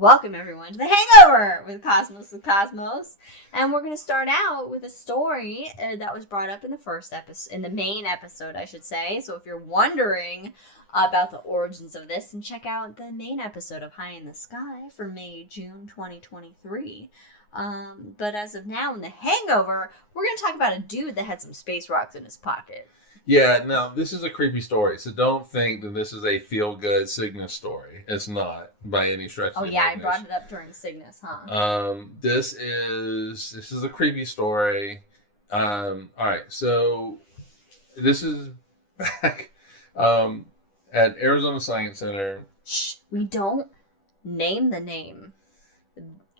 Welcome everyone to the Hangover with Cosmos, and we're going to start out with a story that was brought up in the first episode, in the main episode, I should say. So if you're wondering about the origins of this, then check out the main episode of High in the Sky for May-June 2023. But as of now, in the Hangover, we're going to talk about a dude that had some space rocks in his pocket. Yeah, no, this is a creepy story, so don't think that this is a feel-good Cygnus story. It's not, by any stretch of the I brought it up during Cygnus, huh? This is a creepy story. All right, so this is back at Arizona Science Center. Shh, we don't name the name.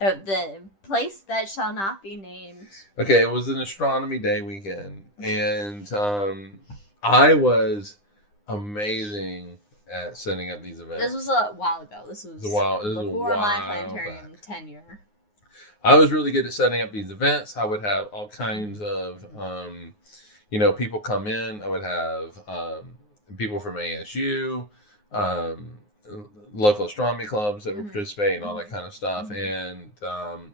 The place that shall not be named. Okay, it was an Astronomy Day weekend, and I was amazing at setting up these events. This was a while ago. This was before my Planetarium tenure. I was really good at setting up these events. I would have all kinds of, people come in. I would have people from ASU, local astronomy clubs that would participate and all that kind of stuff. And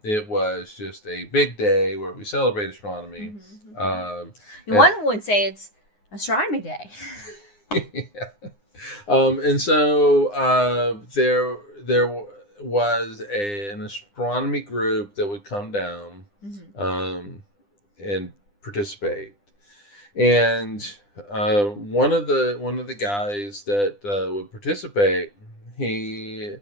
it was just a big day where we celebrate astronomy. One would say it's Astronomy Day. Yeah. And so there was an astronomy group that would come down and participate. And one of the guys that would participate, he's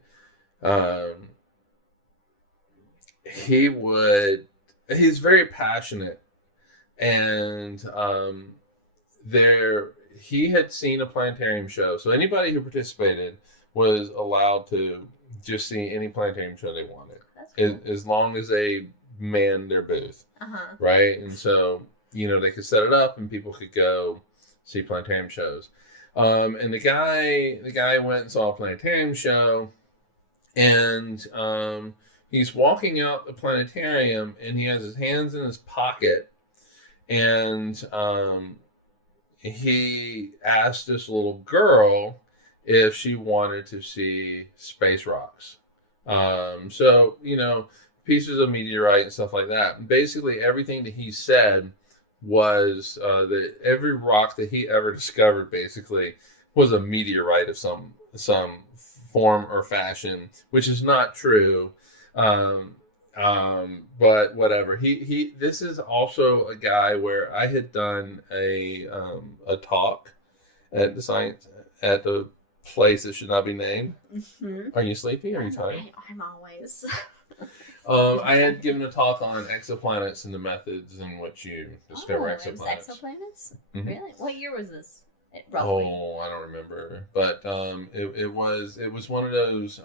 very passionate, and he had seen a planetarium show. So anybody who participated was allowed to just see any planetarium show they wanted. That's cool. As long as they manned their booth. Right? And so, they could set it up and people could go see planetarium shows. And the guy went and saw a planetarium show, and he's walking out the planetarium and he has his hands in his pocket, and he asked this little girl if she wanted to see space rocks. So, pieces of meteorite and stuff like that. And basically, everything that he said was that every rock that he ever discovered basically was a meteorite of some form or fashion, which is not true. But whatever. This is also a guy where I had done a talk at the place that should not be named. Are you sleepy? Are you tired? I'm always. I had given a talk on exoplanets and the methods in which you discover exoplanets. Exoplanets? Really? What year was this? Roughly? Oh, I don't remember. But it was one of those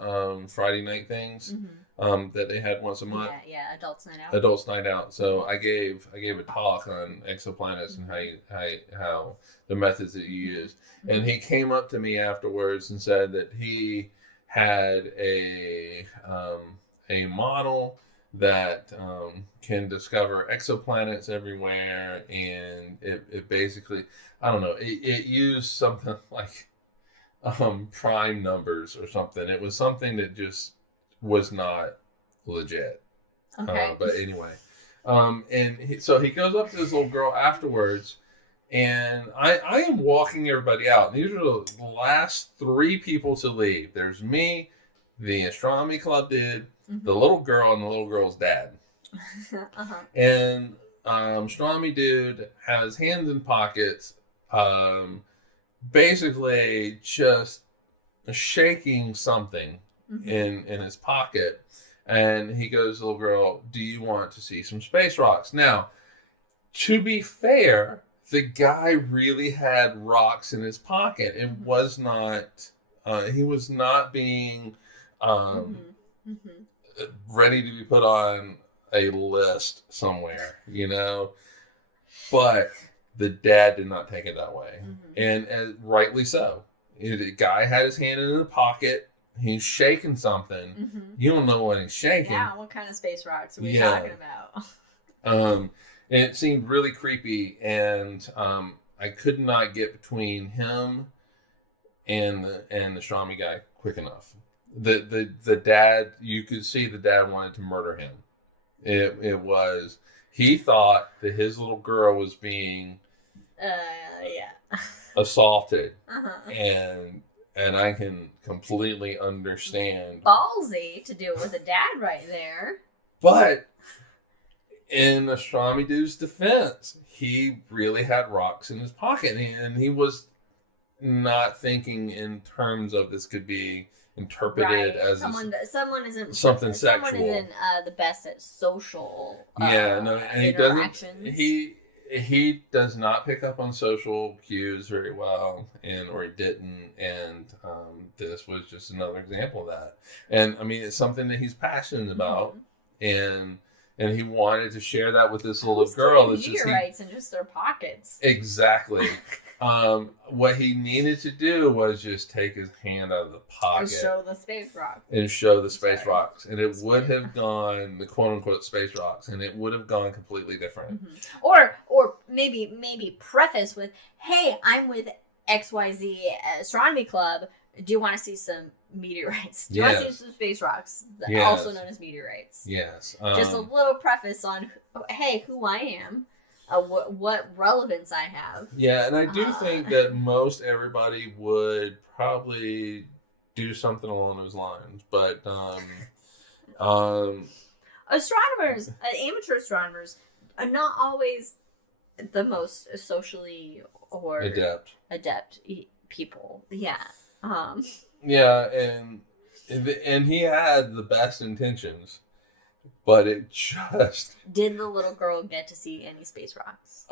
Friday night things. That they had once a month. Yeah, Adults Night Out. Adults Night Out. So I gave a talk on exoplanets and how the methods that you use. And he came up to me afterwards and said that he had a model that can discover exoplanets everywhere, and it basically, I don't know, it used something like prime numbers or something. It was something that just was not legit. Okay. But anyway, so he goes up to this little girl afterwards, and I am walking everybody out. These are the last three people to leave. There's me, the astronomy club dude, the little girl, and the little girl's dad. And astronomy dude has hands in pockets, basically just shaking something in his pocket, and he goes to the little girl, "Do you want to see some space rocks?" Now, to be fair, the guy really had rocks in his pocket. It was not he was not being ready to be put on a list somewhere, but the dad did not take it that way. And rightly so. The guy had his hand in the pocket. He's shaking something. You don't know what he's shaking. Yeah, what kind of space rocks are we talking about? And it seemed really creepy, and I could not get between him and the astronomy guy quick enough. the dad, you could see the dad wanted to murder him. It was, he thought that his little girl was being assaulted, and I can completely understand. Ballsy to do it with a dad right there. But in Astronomy Dude's defense, he really had rocks in his pocket, and he was not thinking in terms of this could be interpreted as someone isn't something sexual. Someone isn't the best at social and interactions. He does not pick up on social cues very well, or he didn't, and this was just another example of that. And I mean, it's something that he's passionate about, and he wanted to share that with this little girl. Meteorites in just their pockets. Exactly. What he needed to do was just take his hand out of the pocket and show the space rocks. And it would have gone, the quote unquote space rocks, and it would have gone completely different. Or maybe preface with, hey, I'm with XYZ Astronomy Club. Do you want to see some meteorites? Do you want to see some space rocks, also known as meteorites? Yes. Just a little preface on, hey, who I am. What relevance I have. Yeah, and I do think that most everybody would probably do something along those lines, but astronomers, amateur astronomers, are not always the most socially or adept people. Yeah. Yeah, and he had the best intentions. But it just... Did the little girl get to see any space rocks?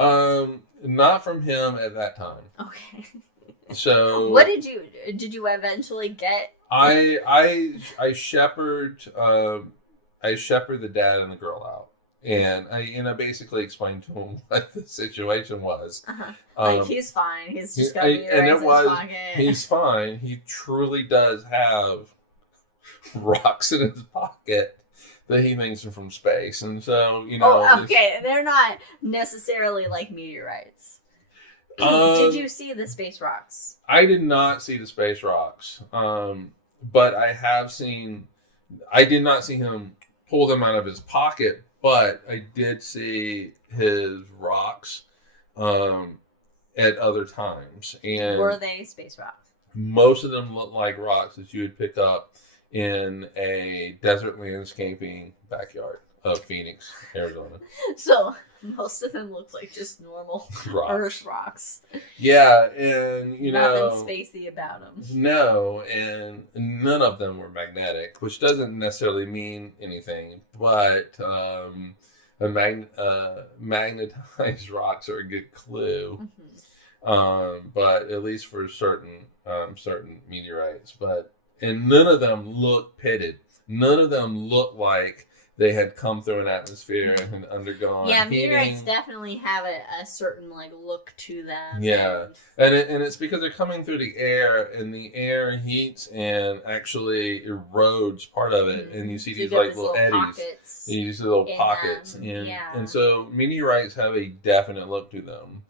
Not from him at that time. Okay. So... What did you eventually get? I shepherd the dad and the girl out. And I basically explained to him what the situation was. He's fine. He's just got meteorites in his pocket. He's fine. He truly does have rocks in his pocket that he thinks are from space, and so they're not necessarily like meteorites. Did you see the space rocks? I did not see the space rocks, but I did not see him pull them out of his pocket, but I did see his rocks at other times. And were they space rocks? Most of them look like rocks that you would pick up in a desert landscaping backyard of Phoenix, Arizona. So most of them look like just normal Earth rocks. Yeah, and nothing spacey about them. No, and none of them were magnetic, which doesn't necessarily mean anything. But magnetized rocks are a good clue. But at least for certain meteorites, and none of them look pitted. None of them look like they had come through an atmosphere and undergone heating. Meteorites definitely have a certain look to them. Yeah, and it's because they're coming through the air, and the air heats and actually erodes part of it, and you see these little eddies. Pockets. You see little pockets, and so meteorites have a definite look to them.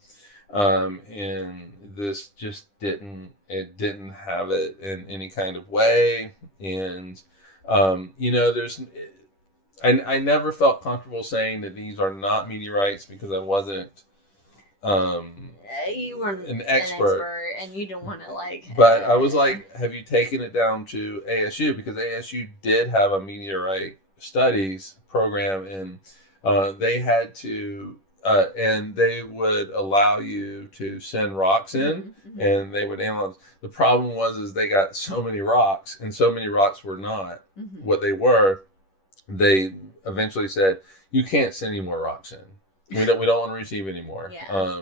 And this just didn't have it in any kind of way. And, I never felt comfortable saying that these are not meteorites because I wasn't, you weren't an expert, and you don't want to but I was like, have you taken it down to ASU? Because ASU did have a meteorite studies program, and they had to, and they would allow you to send rocks in, and they would analyze. The problem was they got so many rocks, and so many rocks were not what they were. They eventually said, "You can't send any more rocks in. We don't want to receive any more." Yeah.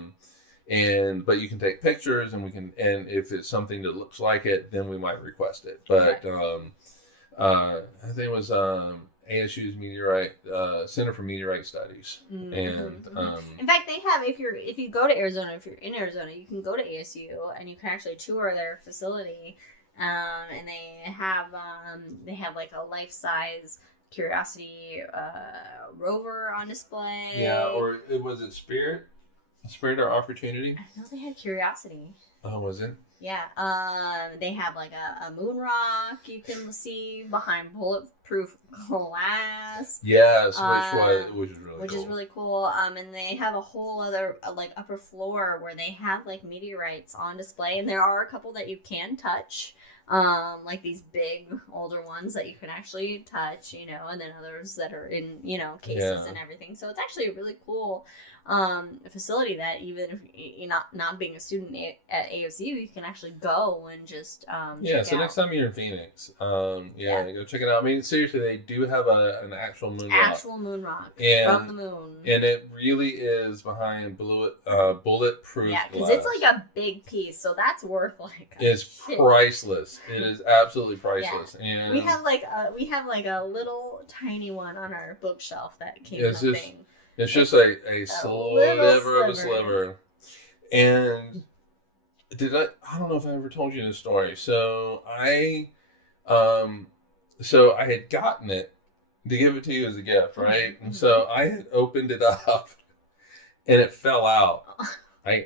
But you can take pictures, and and if it's something that looks like it, then we might request it. But I think it was ASU's meteorite Center for Meteorite Studies, and in fact, they have, if you go to Arizona, if you're in Arizona, you can go to ASU and you can actually tour their facility, and they have a life-size Curiosity rover on display. Yeah, or was it Spirit? Spirit or Opportunity? I know they had Curiosity. Oh, was it? Yeah. They have like a moon rock you can see behind bulletproof glass. Yes, which is really which cool. is really cool. And they have a whole other like upper floor where they have like meteorites on display, and there are a couple that you can touch. Like these big older ones that you can actually touch, and then others that are in, cases and everything. So it's actually a really cool facility that even if you're not being a student at AOCU, you can actually go and just check so out. next time you're in Phoenix, go check it out. I mean, seriously, they do have an actual moon rock. Moon rock from the moon. And it really is behind bulletproof glass. Because it's like a big piece, so that's worth like it's priceless. It is absolutely priceless. Yeah. And we have like a little tiny one on our bookshelf that came in a thing. It's just a sliver of a sliver. And I don't know if I ever told you this story. So I had gotten it to give it to you as a gift, right? Mm-hmm. And so I had opened it up and it fell out. I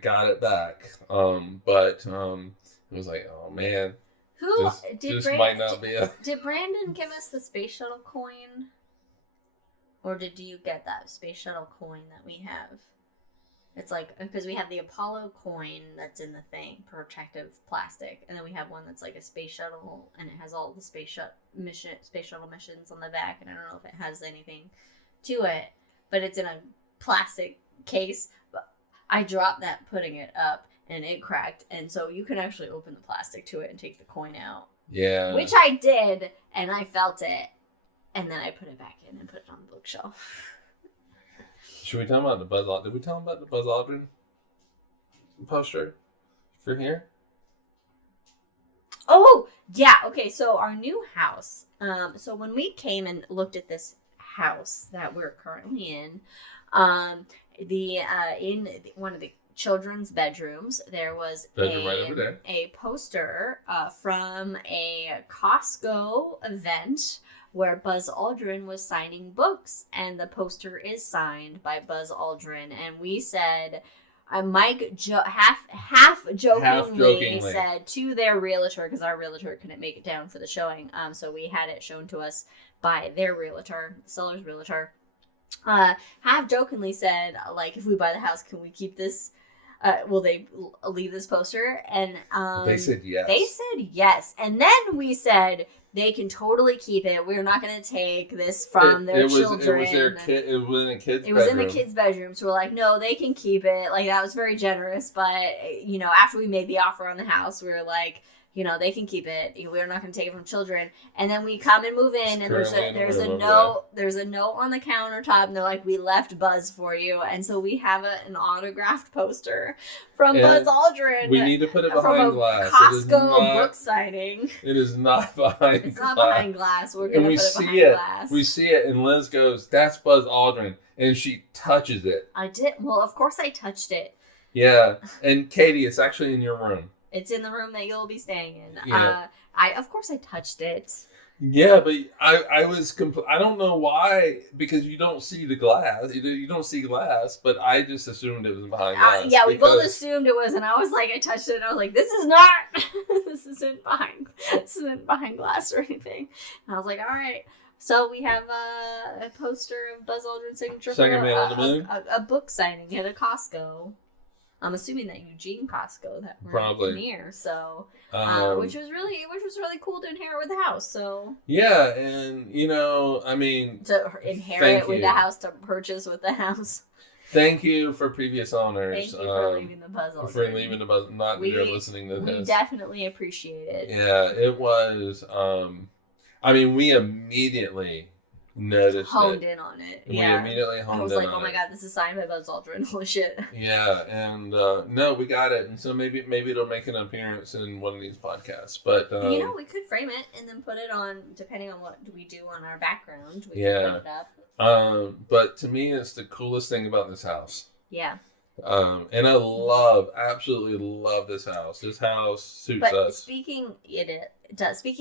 got it back. But it was like, oh man. Might not be Did Brandon give us the space shuttle coin? Or did you get that space shuttle coin that we have? It's like, because we have the Apollo coin that's in the thing, protective plastic. And then we have one that's like a space shuttle, and it has all the space shuttle missions on the back. And I don't know if it has anything to it, but it's in a plastic case. But I dropped that putting it up, and it cracked. And so you can actually open the plastic to it and take the coin out. Yeah. Which I did, and I felt it. And then I put it back in and put it on the bookshelf. Should we tell them about the Buzz Aldrin? Did we tell them about the Buzz Aldrin poster for here? Oh, yeah. Okay, so our new house. So when we came and looked at this house that we're currently in, in one of the children's bedrooms, there was a poster from a Costco event where Buzz Aldrin was signing books, and the poster is signed by Buzz Aldrin. And we said, Mike half jokingly said to their realtor, because our realtor couldn't make it down for the showing, so we had it shown to us by their realtor, seller's realtor, half jokingly said, like, if we buy the house, can we keep this? Will they leave this poster? And they said yes. They said yes. And then we said, they can totally keep it. We're not going to take this from their children. It was in a kid's bedroom. It was in the kid's bedroom. So we're like, no, they can keep it. Like, that was very generous. But, after we made the offer on the house, we were like, they can keep it. We're not going to take it from children. And then we come and move in, and there's a note on the countertop, and they're like, we left Buzz for you. And so we have an autographed poster from Buzz Aldrin. We need to put it behind glass. Costco book signing. It is not behind glass. It's not behind glass. We're going to put it behind glass. We see it, and Liz goes, that's Buzz Aldrin. And she touches it. I did. Well, of course I touched it. Yeah. And Katie, it's actually in your room. It's in the room that you'll be staying in. Yeah. Of course I touched it. Yeah, but I was I don't know why, because you don't see the glass. You don't see glass, but I just assumed it was behind glass. Yeah, we both assumed it was, and I was like, I touched it, and I was like, this is not, this isn't behind glass or anything. And I was like, all right. So we have a poster of Buzz Aldrin's signature Second Man on the Moon? A book signing at a Costco. I'm assuming that Eugene Costco that we're probably near, so which was really cool to inherit with the house. So yeah, and I mean, to inherit with the house, to purchase with the house. Thank you for previous owners. Thank you for leaving the Buzz. For leaving the Buzz. Not that you're listening to this. We definitely appreciate it. Yeah, it was. I mean, we immediately noticed honed in on it. We immediately honed in on it. I was like, oh my god, this is signed by Buzz Aldrin. Holy shit. Yeah, and no, we got it, and so maybe it'll make an appearance in one of these podcasts. But we could frame it and then put it on, depending on what we do on our background. We can put it up. But to me, it's the coolest thing about this house. Yeah. And I absolutely love this house. This house suits us. Speaking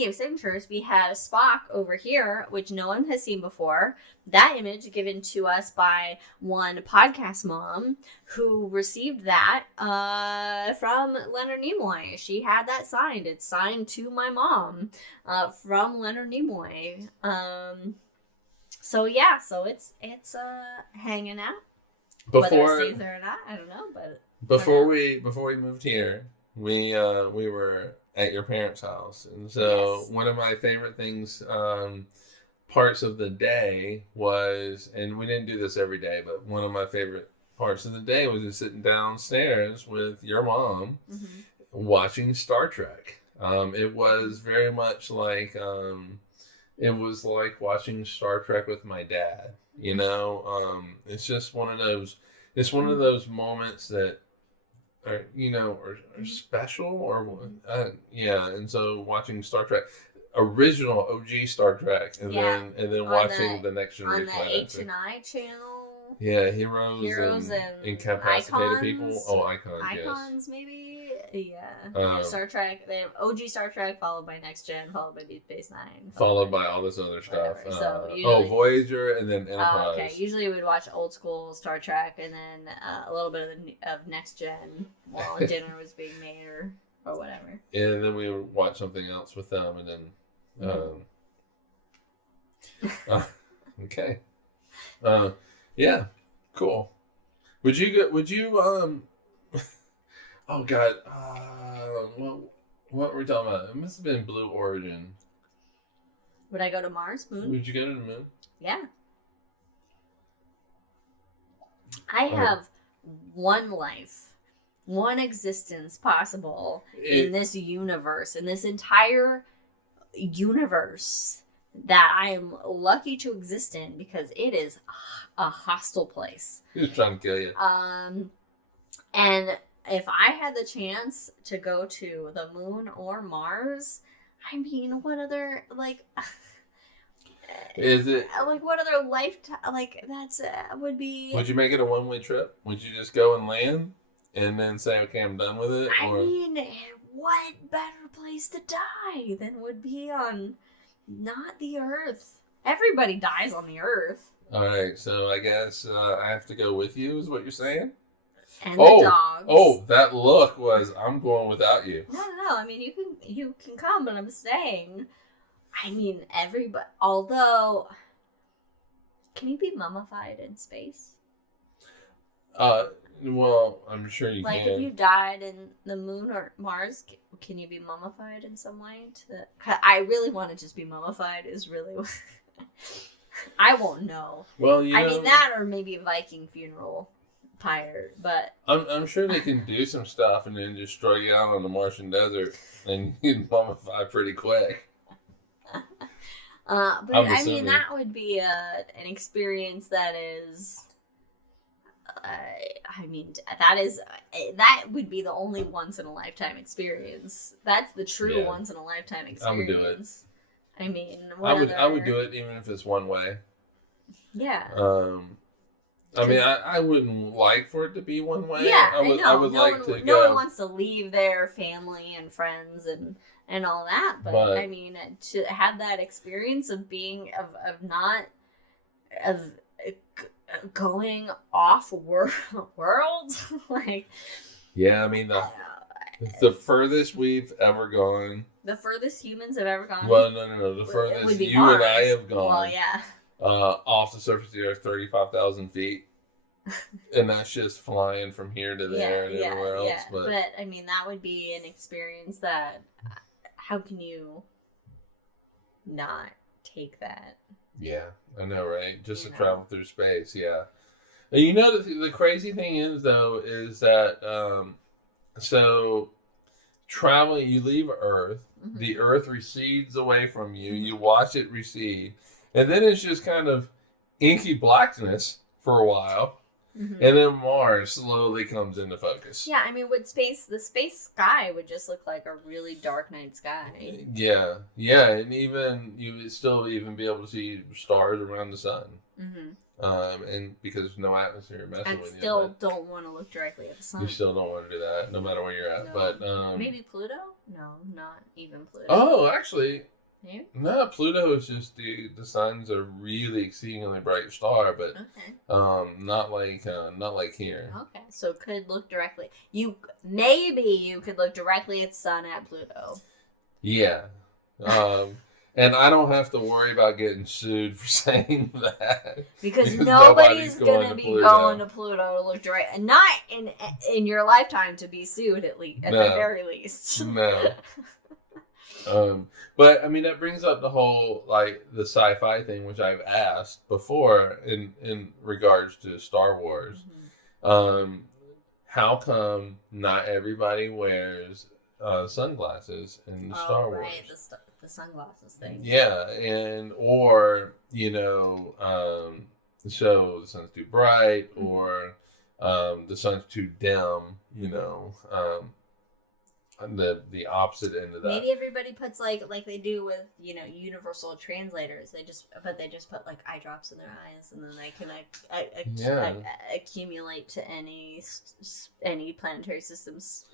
of signatures, we had a Spock over here, which no one has seen before. That image given to us by one podcast mom who received that from Leonard Nimoy. She had that signed. It's signed to my mom from Leonard Nimoy. So it's hanging out. Whether it stays there or not, I don't know. But before we moved here, we were at your parents' house, and so one of my favorite things, parts of the day was, and we didn't do this every day, but one of my favorite parts of the day was just sitting downstairs with your mom, watching Star Trek. It was very much like it was like watching Star Trek with my dad. It's just one of those. It's one of those moments that are special, or And so watching Star Trek, original OG Star Trek, and then watching the Next Generation on the H&I channel. Yeah, heroes and incapacitated people. Oh, icons, maybe. Yeah. Star Trek. They have OG Star Trek, followed by Next Gen, followed by Deep Space Nine, followed by all this other stuff. Voyager, and then Enterprise. Okay. Usually we'd watch old school Star Trek, and then a little bit of Next Gen while dinner was being made, or whatever. And then we would watch something else with them, and then. Okay. Yeah, cool. Would you oh God, what were we talking about? It must have been Blue Origin. Would I go to Mars, Moon? Would you go to the moon? Yeah. I have one life, one existence possible in this universe, in this entire universe that I am lucky to exist in, because it is a hostile place. Who's trying to kill you? And if I had the chance to go to the moon or Mars, I mean, what other, is it what other lifetime, would be. Would you make it a one-way trip? Would you just go and land and then say, okay, I'm done with it? I mean, what better place to die than would be on not the Earth? Everybody dies on the Earth. All right, so I guess I have to go with you, is what you're saying? And the dogs. Oh, that look was, I'm going without you. No. I mean, you can come, but I'm saying, I mean, everybody. Although, can you be mummified in space? Well, I'm sure you can. If you died in the moon or Mars, can you be mummified in some way? I really want to just be mummified. Is really. I won't know. Well, I mean that, or maybe a Viking funeral pyre, but I'm sure they can do some stuff and then just throw you out on the Martian desert and you'd mummify pretty quick. But I mean that would be an experience that is. I mean, that would be the only once in a lifetime experience. That's the true once in a lifetime experience. I would do it. I mean, I would do it even if it's one way. Yeah. I mean, I wouldn't like for it to be one way. Yeah, I would like to go. No one wants to leave their family and friends and all that, but I mean, to have that experience of being going off world, Yeah, I mean the furthest we've ever gone. The furthest humans have ever gone. Well, no. The furthest you Mars. And I have gone. Well, yeah. Off the surface of the Earth, 35,000 feet, and that's just flying from here to there and everywhere else. Yeah. But I mean, that would be an experience that. How can you not take that? Yeah, I know, right? Just to travel through space, yeah. And you know, the crazy thing is, though, is that so traveling, you leave Earth, the Earth recedes away from you, you watch it recede, and then it's just kind of inky blackness for a while, and then Mars slowly comes into focus. Yeah, I mean, the space sky would just look like a really dark night sky. Yeah, and even you would still even be able to see stars around the sun. and because there's no atmosphere messing with you. I still don't want to look directly at the sun. You still don't want to do that, no matter where you're at. No. But maybe Pluto? No, not even Pluto. Oh, actually, yeah? No. Pluto is just the sun's a really exceedingly bright star, but not like here. Okay, so could look directly. You could look directly at the sun at Pluto. Yeah. And I don't have to worry about getting sued for saying that. Because nobody's going to be going to Pluto to look direct. And not in your lifetime to be sued, at the very least. No. But, I mean, that brings up the whole, like, the sci-fi thing, which I've asked before in regards to Star Wars. Mm-hmm. How come not everybody wears sunglasses in Star Wars? Right, the sunglasses thing. Yeah, or so the sun's too bright, or the sun's too dim. The opposite end of that. Maybe everybody puts like they do with universal translators. They just put like eye drops in their eyes, and then they can accumulate to any planetary system's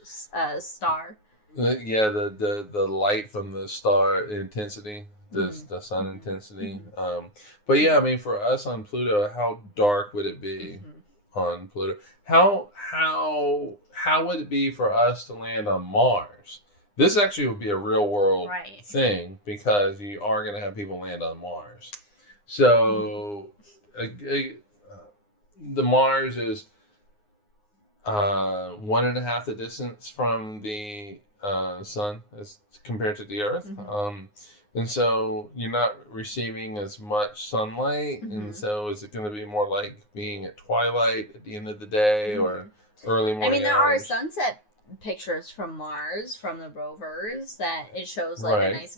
star. The light from the star intensity, the sun intensity. But yeah, I mean, for us on Pluto, how dark would it be on Pluto? How would it be for us to land on Mars? This actually would be a real world thing, because you are going to have people land on Mars. So the Mars is 1.5 the distance from the sun as compared to the Earth. And so you're not receiving as much sunlight. And so is it going to be more like being at twilight at the end of the day or early morning? I mean, there are sunset pictures from Mars from the rovers that it shows like a nice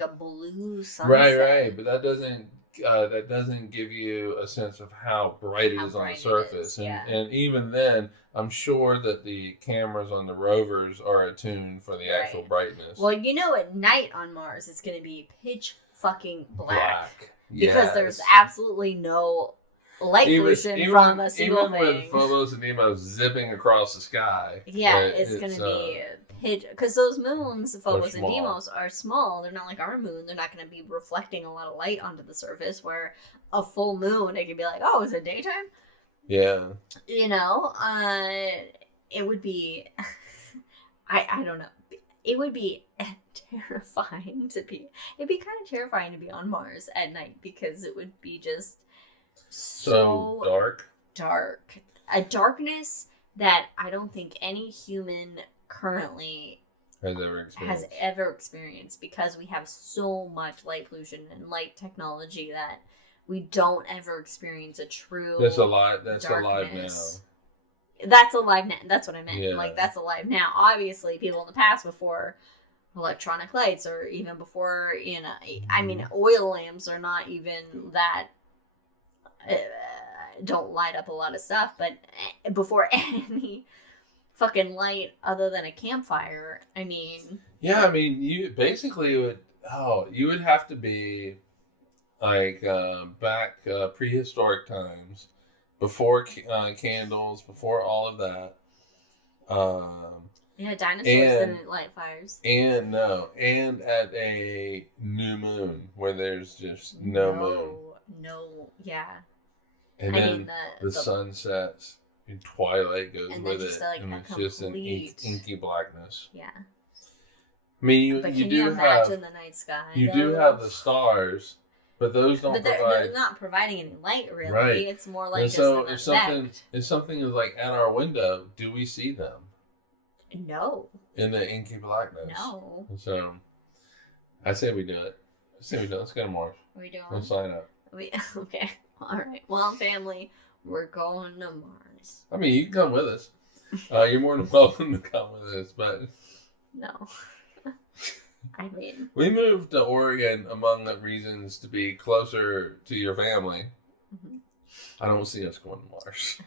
a blue sunset. Right, but that doesn't give you a sense of how bright it is on the surface. And even then, I'm sure that the cameras on the rovers are attuned for the actual brightness. Well, at night on Mars, it's going to be pitch fucking black. Because there's absolutely no light pollution from a single thing. Even with Phobos and Deimos zipping across the sky. Yeah, it's going to be pitch. Because those moons, Phobos and Deimos, are small. They're not like our moon. They're not going to be reflecting a lot of light onto the surface, where a full moon, it could be like, oh, is it daytime? Yeah. It would be, I don't know. It would be terrifying it'd be kind of terrifying to be on Mars at night, because it would be just so dark. A darkness that I don't think any human currently has ever experienced, because we have so much light pollution and light technology that we don't ever experience a true That's alive now. That's alive now. That's what I meant. Yeah. Like, that's alive now. Obviously, people in the past, before electronic lights, or even before, I mean, oil lamps are not even that, don't light up a lot of stuff, but before any fucking light other than a campfire, I mean... Yeah, I mean, you basically you would have to be like back prehistoric times, before candles, before all of that. Dinosaurs didn't light fires. And at a new moon where there's just no moon. No, yeah. And then the sun sets and twilight goes with it, and it's just an inky blackness. Yeah. I mean, but can you imagine the night sky? You do have the stars. But those don't provide. They're not providing any light, really. Right. It's more like just so an if something is like at our window, do we see them? No. In the inky blackness. No. So, I say we do it. Let's go to Mars. We doing? Let's sign up. Okay. All right. Well, family, we're going to Mars. I mean, you can come with us. You're more than welcome to come with us, but... No. I mean, we moved to Oregon among the reasons to be closer to your family. I don't see us going to Mars.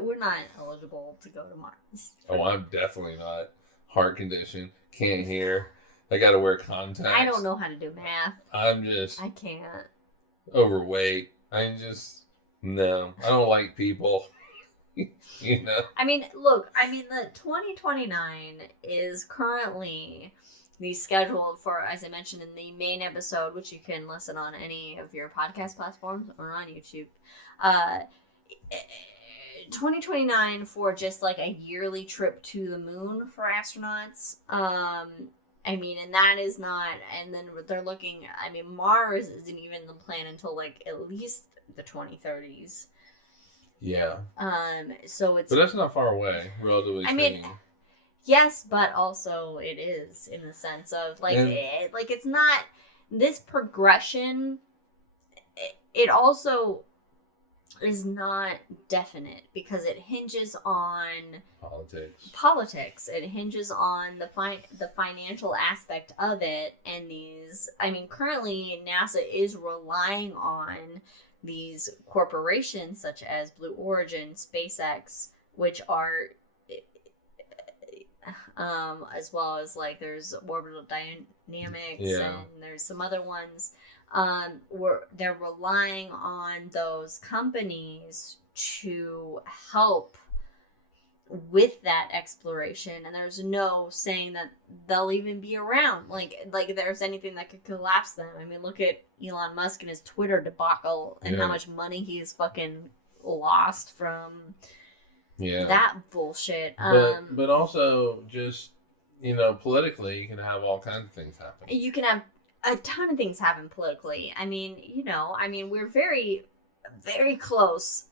We're not eligible to go to Mars. Oh, I'm definitely not. Heart condition, can't hear. I got to wear contacts. I don't know how to do math. I can't. Overweight. No, I don't like people. I mean, look, the 2029 is currently the schedule for, as I mentioned in the main episode, which you can listen on any of your podcast platforms or on YouTube. 2029 for just like a yearly trip to the moon for astronauts. And that is not, and then they're looking, Mars isn't even the plan until like at least the 2030s. Yeah. So it's... But that's not far away, relatively speaking. Yes, but also it is in the sense of it's not this progression. It also is not definite because it hinges on politics. It hinges on the financial aspect of it, and currently NASA is relying on these corporations such as Blue Origin, SpaceX, which are as well as like there's Orbital Dynamics and there's some other ones. They're relying on those companies to help with that exploration, and there's no saying that they'll even be around. Like there's anything that could collapse them. Look at Elon Musk and his Twitter debacle and how much money he's fucking lost from that bullshit. But also just, politically, you can have all kinds of things happen. You can have a ton of things happen politically. We're very, very close,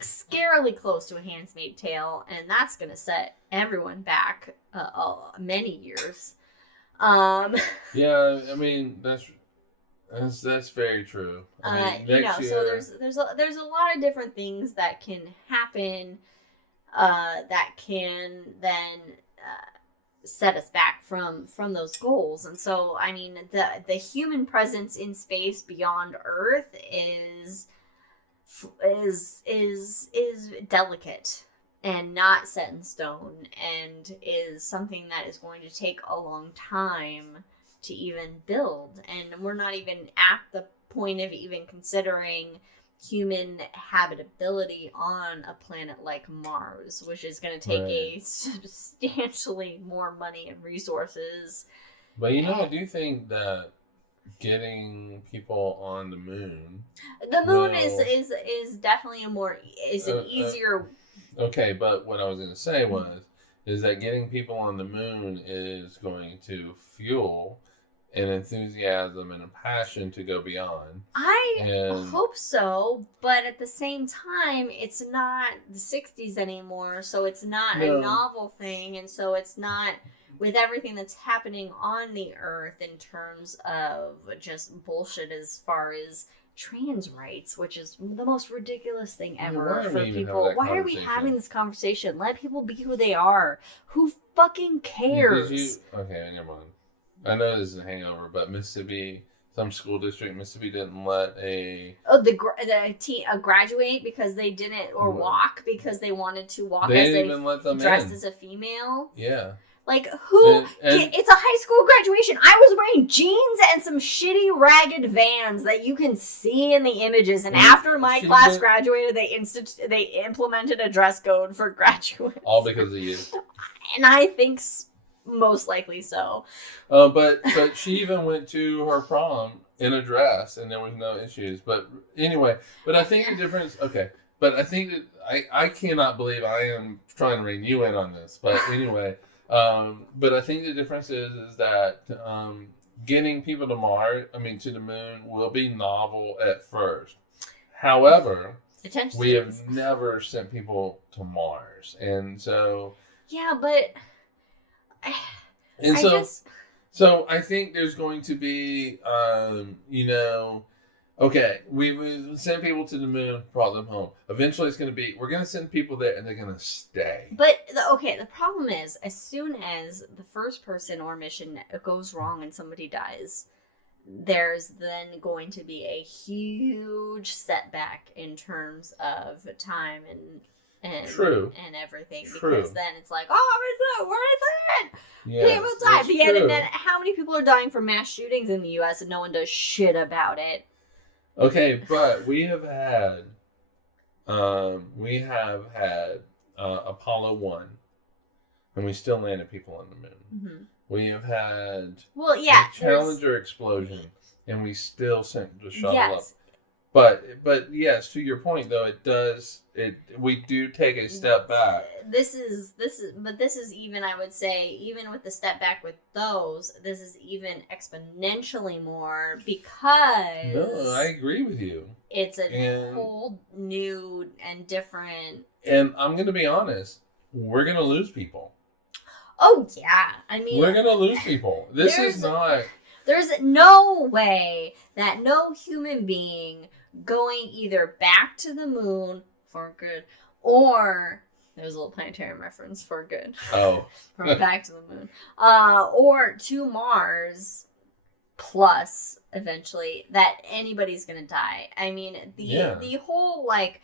scarily close to a Handmaid's Tale, and that's going to set everyone back many years. Yeah, that's very true. Next year... So there's a lot of different things that can happen that can then set us back from those goals. And so the human presence in space beyond Earth is delicate and not set in stone, and is something that is going to take a long time to even build. And we're not even at the point of even considering human habitability on a planet like Mars, which is going to take a substantially more money and resources. But I do think that getting people on the moon... The moon is definitely an easier... Okay, but what I was going to say is that getting people on the moon is going to fuel an enthusiasm and a passion to go beyond. I hope so, but at the same time, it's not the 60s anymore, so it's not a novel thing, and so it's not with everything that's happening on the Earth in terms of just bullshit as far as trans rights, which is the most ridiculous thing ever for people. Why are we having this conversation? Let people be who they are. Who fucking cares? Okay, never mind. I know this is a hangover, but some school district, Mississippi didn't let a graduate because they didn't, or walk because they wanted to walk they didn't even let them dressed in. As a female. Yeah. Like, who? It's a high school graduation. I was wearing jeans and some shitty ragged Vans that you can see in the images. And after my class graduated, they implemented a dress code for graduates. All because of you. And I think most likely so. But she even went to her prom in a dress, and there was no issues. But anyway, I think the difference. Okay, but I think that I cannot believe I am trying to rein you in on this. But anyway. But I think the difference is that getting people to to the moon will be novel at first. However, we have never sent people to Mars, and so so I think there's going to be okay, we sent people to the moon, brought them home. Eventually we're going to send people there and they're going to stay. But, the problem is, as soon as the first person or mission goes wrong and somebody dies, there's then going to be a huge setback in terms of time and everything. True. Because then it's like, it's not worth it. Yes, people die. And then how many people are dying from mass shootings in the U.S. and no one does shit about it? Okay, but we have had Apollo 1, and we still landed people on the moon. Mm-hmm. We have had the Challenger explosion, and we still sent the shuttle up. Yes. But yes, to your point though, we do take a step back. This is even, I would say, even with the step back with those, this is even exponentially more because No, I agree with you. It's a whole new and different. And I'm going to be honest, we're going to lose people. Oh yeah, I mean, we're going to lose people. This is not. There's no way that no human being going either back to the moon for good, or there's a little Planetarium reference for good. Oh. From back to the moon. Or to Mars, plus eventually, that anybody's gonna die. I mean, the whole like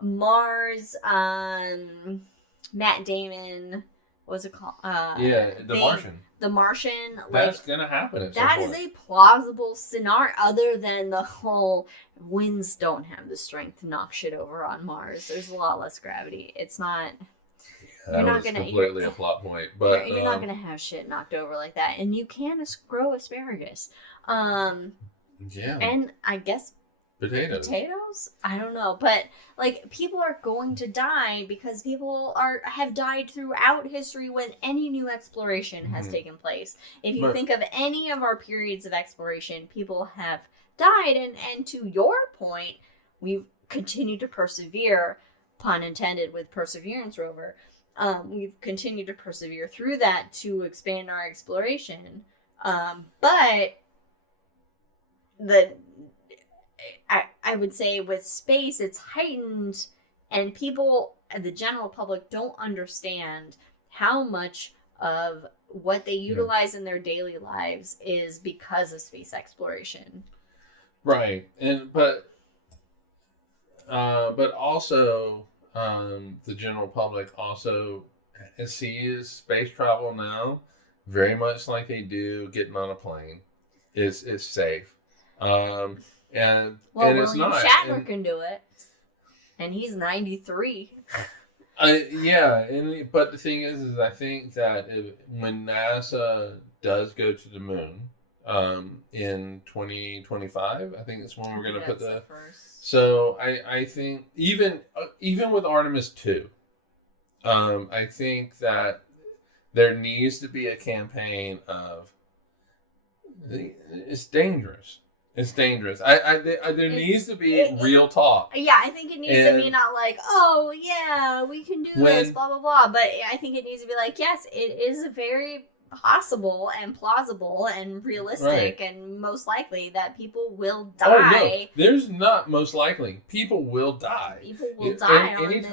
Mars, Matt Damon, what's it called? The Martian. The Martian. That's gonna happen at some That point. is a plausible scenario, other than the whole winds don't have the strength to knock shit over on Mars. There's a lot less gravity. It's not. That was completely a plot point, but you're not gonna have shit knocked over like that, and you can grow asparagus. And I guess potatoes. I don't know, but like people are going to die because people have died throughout history when any new exploration has taken place. If you think of any of our periods of exploration, people have died, and to your point, we've continued to persevere, pun intended, with Perseverance rover. We've continued to persevere through that to expand our exploration. But I would say with space, it's heightened, and people, the general public, don't understand how much of what they utilize in their daily lives is because of space exploration. Right, but also the general public also sees space travel now very much like they do getting on a plane. It's safe. And it's not. Shatner can do it, and he's 93. But the thing is I think that when NASA does go to the moon, in 2025, I think it's when we're going to put the first. So I think even with Artemis 2, I think that there needs to be a campaign of it's dangerous. It's dangerous. There needs to be real talk. Yeah, I think it needs to be not like, oh yeah, we can do this, blah blah blah. But I think it needs to be like, yes, it is very possible and plausible and realistic and most likely that people will die. Oh, no. There's not most likely. People will die. People will die on this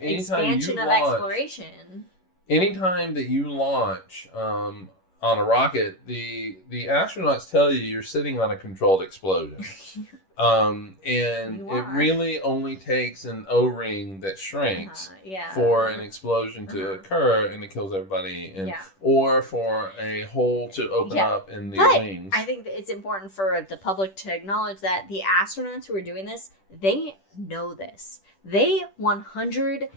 expansion of exploration. Anytime that you launch on a rocket, the astronauts tell you you're sitting on a controlled explosion. And it really only takes an O-ring that shrinks for an explosion to occur, and it kills everybody, or for a hole to open up in the wings. I think that it's important for the public to acknowledge that the astronauts who are doing this, they know this. They 100%,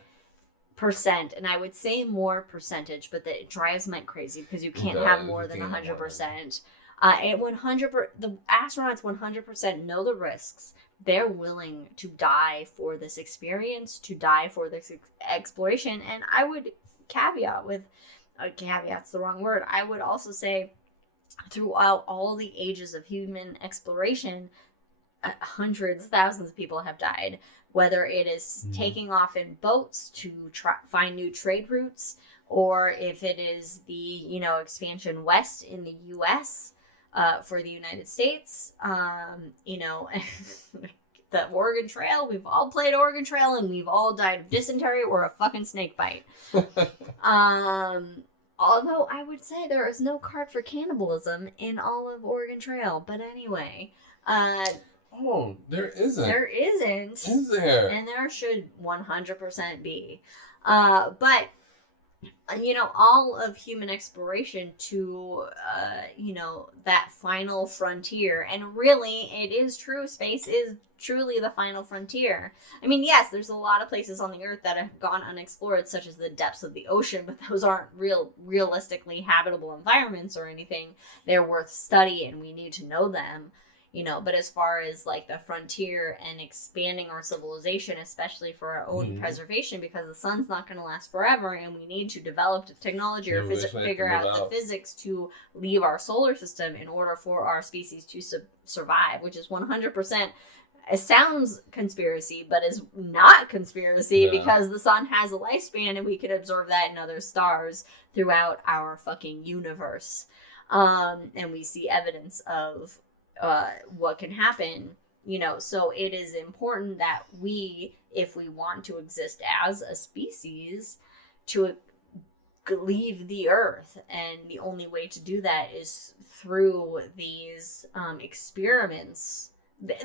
and I would say more percentage, but that drives me crazy because you can't have more than 100%. The astronauts 100% know the risks. They're willing to die for this experience, to die for this exploration. And I would caveat's the wrong word. I would also say throughout all the ages of human exploration, hundreds, thousands of people have died. Whether it is taking off in boats to find new trade routes, or if it is the expansion west in the U.S., for the United States, the Oregon Trail. We've all played Oregon Trail, and we've all died of dysentery or a fucking snake bite. Although I would say there is no card for cannibalism in all of Oregon Trail. But anyway, oh, there isn't. There isn't. Is there? And there should 100% be. But all of human exploration to, that final frontier. And really, it is true. Space is truly the final frontier. I mean, yes, there's a lot of places on the Earth that have gone unexplored, such as the depths of the ocean, but those aren't realistically habitable environments or anything. They're worth study, and we need to know them. But as far as like the frontier and expanding our civilization, especially for our own preservation, because the sun's not going to last forever, and we need to develop the technology or figure out the physics to leave our solar system in order for our species to survive, which is 100%. It sounds conspiracy, but is not conspiracy because the sun has a lifespan, and we can observe that in other stars throughout our fucking universe. And we see evidence of what can happen, so it is important that we, if we want to exist as a species, to leave the Earth. And the only way to do that is through these experiments.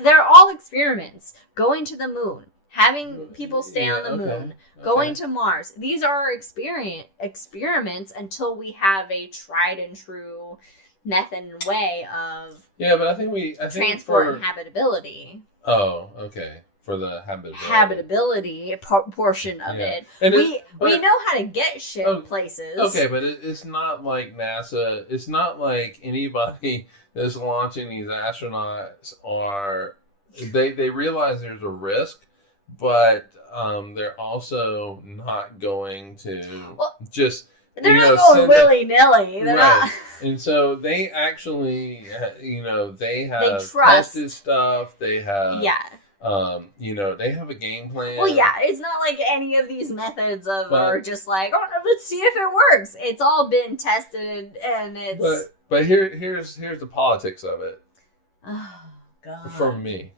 They're all experiments. Going to the moon, having people stay on the moon, going to Mars. These are experiments until we have a tried and true method and way of but I think transport and habitability. Oh, okay. For the habitability portion of it. And we know how to get shit places. Okay, but it's not like NASA. It's not like anybody that's launching these astronauts they realize there's a risk, but they're also not going to just... They're not going willy-nilly. They're not. And so they actually, they have tested stuff. They have, they have a game plan. Well, yeah, it's not like any of these methods are just like, let's see if it works. It's all been tested, and it's... But here's the politics of it. Oh, God. From me.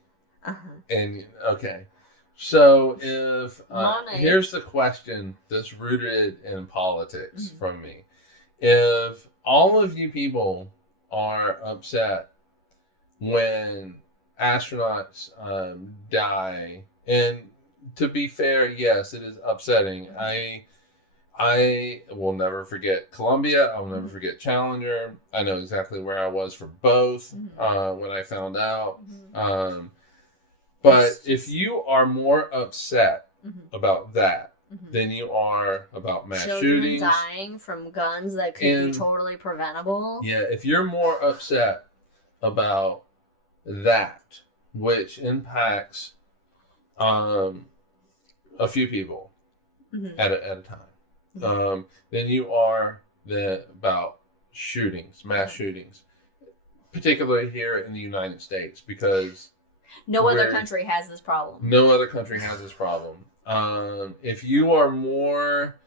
And, okay. So if here's the question that's rooted in politics from me. If all of you people are upset when astronauts die, and to be fair, yes, it is upsetting. I will never forget Columbia. I will never forget Challenger. I know exactly where I was for both when I found out. But if you are more upset about that than you are about mass shootings, dying from guns that could be totally preventable. Yeah, if you're more upset about that, which impacts a few people at a time, than you are about shootings, mass shootings, particularly here in the United States, because... No other country has this problem. No other country has this problem. If you are more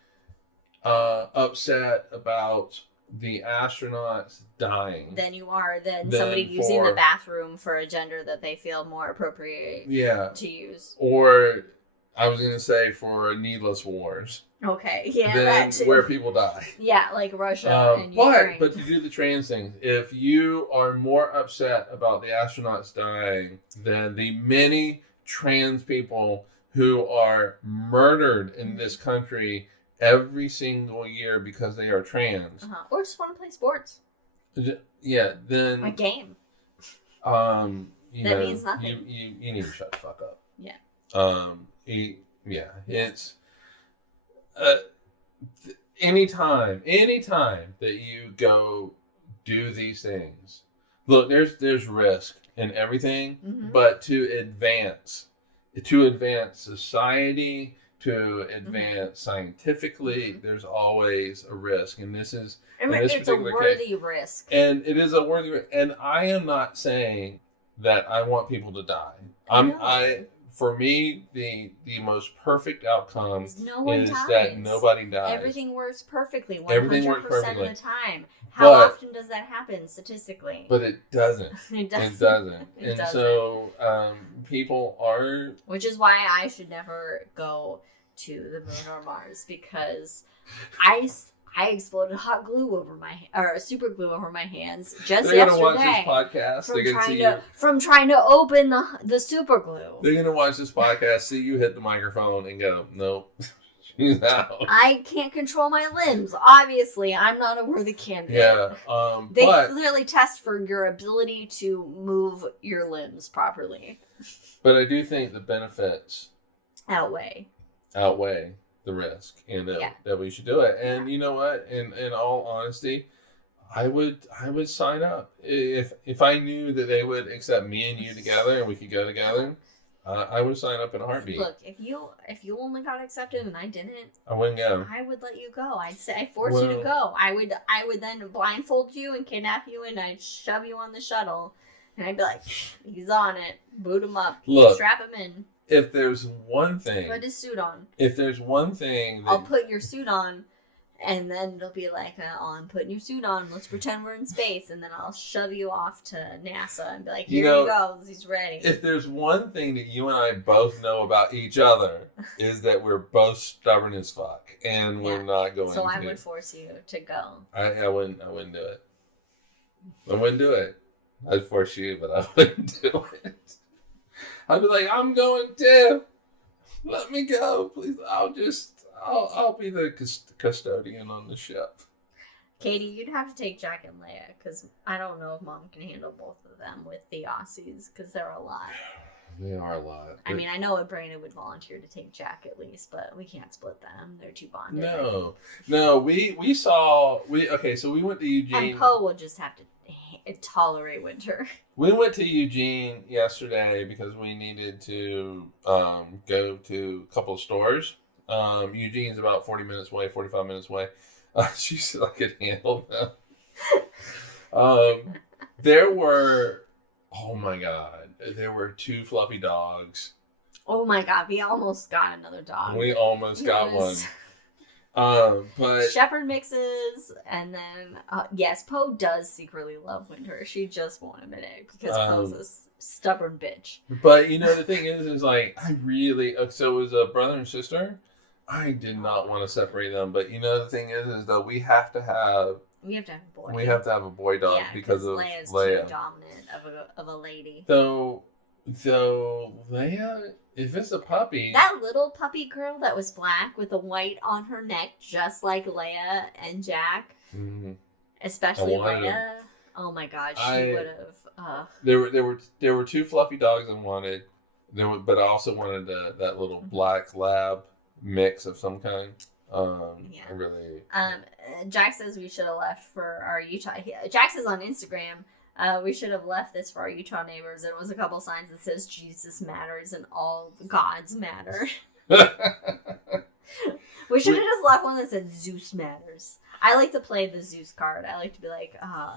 upset about the astronauts dying than you are than somebody using the bathroom for a gender that they feel more appropriate to use. Or, I was going to say, for needless wars. Okay, yeah, that too. Where people die. Yeah, like Russia and Ukraine. But to do the trans thing, if you are more upset about the astronauts dying than the many trans people who are murdered in this country every single year because they are trans. Or just want to play sports. Yeah, then... A game. That means nothing. You need to shut the fuck up. Yeah. It's... anytime that you go do these things, look, there's risk in everything, but to advance society, to advance scientifically, there's always a risk, and this is it's a worthy risk, and it is a worthy risk. And I am not saying that I want people to die. For me, the most perfect outcome is that nobody dies. Everything works perfectly 100% of the time. How often does that happen statistically? But it doesn't. It doesn't. So people are... Which is why I should never go to the moon or Mars, because I exploded hot glue over super glue over my hands just yesterday. They're going to watch this podcast. They're going to see you. From trying to open the super glue. They're going to watch this podcast, see you hit the microphone and go, nope, She's out. I can't control my limbs. Obviously, I'm not a worthy candidate. Yeah. They but clearly test for your ability to move your limbs properly. I do think the benefits Outweigh the risk, and that we should do it. And you know what? In all honesty, I would sign up if I knew that they would accept me and you together and we could go together. I would sign up in a heartbeat. Look, if you only got accepted and I didn't, I wouldn't go. I would let you go. I'd say I force you to go. I would then blindfold you and kidnap you, and I'd shove you on the shuttle, and I'd be like, he's on it. Boot him up. Look, strap him in. If there's one thing, put his suit on. If there's one thing, I'll put your suit on. And then they'll be like, oh, I'm putting your suit on. Let's pretend we're in space. And then I'll shove you off to NASA and be like, here he goes. He's ready. If there's one thing that you and I both know about each other is that we're both stubborn as fuck. And we're not going to. So I would force you to go. I wouldn't do it. I wouldn't do it. I'd force you, but I wouldn't do it. I'd be like, I'm going too. Let me go, please. I'll be the custodian on the ship. Katie, you'd have to take Jack and Leia, because I don't know if Mom can handle both of them with the Aussies, because they're a lot. They are a lot. I mean, I know Brandon would volunteer to take Jack at least, but we can't split them. They're too bonded. No. We went to Eugene. And Poe will just have to tolerate winter. We went to Eugene yesterday because we needed to go to a couple of stores. Eugene's about 45 minutes away. She said I could handle them. There were 2 fluffy dogs. Oh my God, we almost got another dog. We almost got one. But shepherd mixes, and then yes, Poe does secretly love winter. She just won't admit it because Poe's a stubborn bitch. But the thing is like I really so it was a brother and sister. I did not want to separate them, but the thing is though we have to have a boy. We have to have a boy dog because of Leia's Leia. too dominant of a lady. So Leia, if it's a puppy, that little puppy girl that was black with a white on her neck, just like Leia and Jack, especially Leia. Oh my God, she would have. There were 2 fluffy dogs I wanted. But I also wanted that little black lab mix of some kind. I really. Jack says we should have left for our Utah. Jack says on Instagram, we should have left this for our Utah neighbors. There was a couple signs that says Jesus matters and all gods matter. We should have just left one that said Zeus matters. I like to play the Zeus card. I like to be like,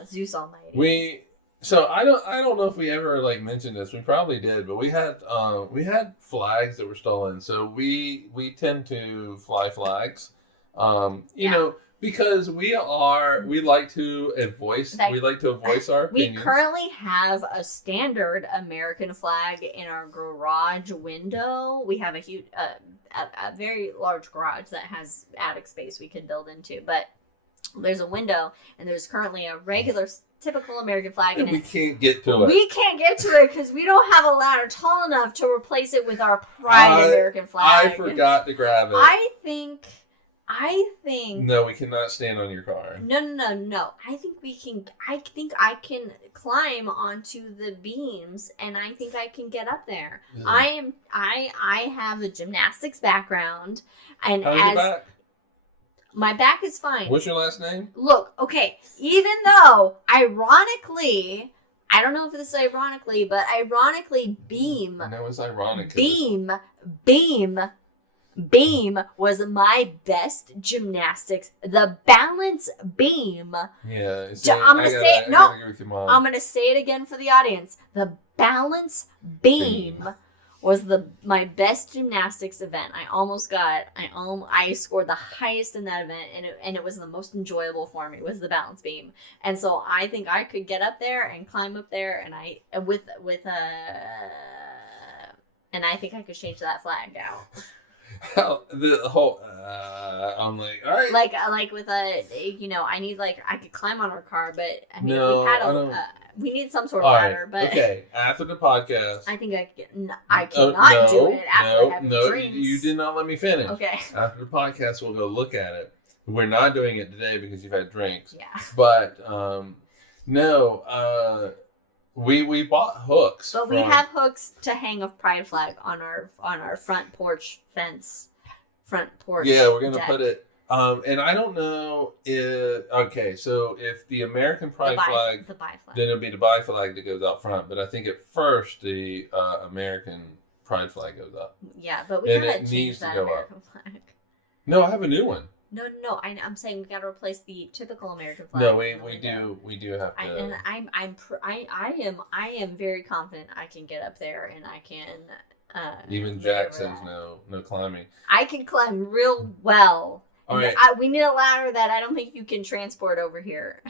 Zeus Almighty. So I don't know if we ever mentioned this. We probably did, but we had flags that were stolen. So we tend to fly flags. You know, because we like to voice our opinions. We currently have a standard American flag in our garage window. We have a huge, a very large garage that has attic space we could build into, but there's a window and there's currently a regular typical American flag and in we can't get to it. We can't get to it because we don't have a ladder tall enough to replace it with our pride American flag. I forgot to grab it. I think. No, we cannot stand on your car. No. I think we can. I think I can climb onto the beams, and I think I can get up there. Yeah. I have a gymnastics background, and how's your back? My back is fine. What's your last name? Look, okay. Even though, ironically, I don't know if this is ironically, but ironically, beam. I know it's ironic. Beam was my best gymnastics. The balance beam. Yeah. I'm going to say it. No. I'm going to say it again for the audience. The balance beam was my best gymnastics event. I scored the highest in that event, and it was the most enjoyable for me. Was the balance beam, and so I think I could get up there and climb up there, and I think I could change that flag out. the whole. I'm like, all right. Like with I need I could climb on our car, but I mean, No, if we had I don't. we need some sort of ladder. But okay, after the podcast, I think I cannot do it after having no, drinks. you did not let me finish. Okay. After the podcast, we'll go look at it. We're not doing it today because you've had drinks. Yeah. But no, we bought hooks. But we have hooks to hang a pride flag on our front porch fence. Front porch. Yeah, we're gonna deck. put it. And I don't know if so if the American pride flag, then it'll be the bi flag that goes out front. But I think at first the American pride flag goes up. Yeah, but we gotta change that American flag. No, I have a new one. No. I'm saying we gotta replace the typical American flag. No, we do have to. I am very confident I can get up there and I can. Even Jack says no climbing. I can climb real well. All right. We need a ladder that I don't think you can transport over here.